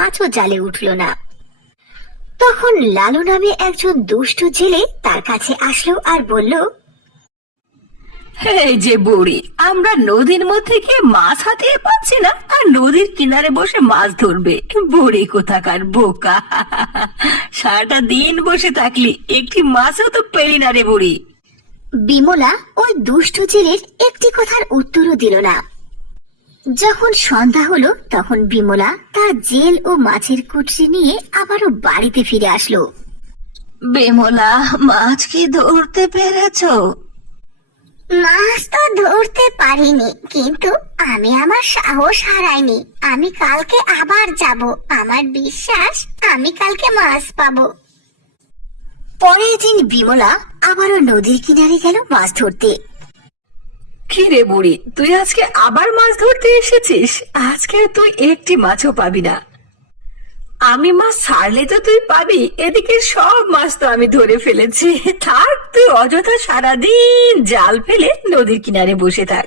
মাছও জালে উঠল না। তখন লালু নামে একজন দুষ্ট জেলে তার কাছে আসলো আর বলল, এই যে বুড়ি, আমরা নদীর মধ্যে গিয়ে মাছ হাতিয়ে পাচ্ছি না, আর নদীর কিনারে বসে মাছ ধরবে? বুড়ি কোথাকার বোকা! সারাটা দিন বসে থাকলি, একটি মাছও তো পেলি না রে বুড়ি। বিমলা ওই দুষ্ট জেলের একটি কথার উত্তরও দিল না। যখন সন্ধ্যা হলো তখন বিমলা তার জেল ও মাছের কুঠরি নিয়ে আবারও বাড়িতে ফিরে আসলো। বিমলা, মাছ কি ধরতে পেরেছো? মাছ তো ধরতে পারিনি, কিন্তু আমি আমার সাহস হারাইনি। আমি কালকে আবার যাব, আমার বিশ্বাস আমি কালকে মাছ পাবো। পরের দিন বিমলা আবারও নদীর কিনারে গেল মাছ ধরতে। কি রে বুড়ি, তুই আজকে আবার মাছ ধরতে এসেছিস? আজকে তুই একটি মাছও পাবি না। আমি মাছ ছাড়লে তো তুই পাবি, এদিকে সব মাছ তো আমি ধরে ফেলেছি। থাক, তুই অযথা সারাদিন জাল ফেলে নদীর কিনারে বসে থাক।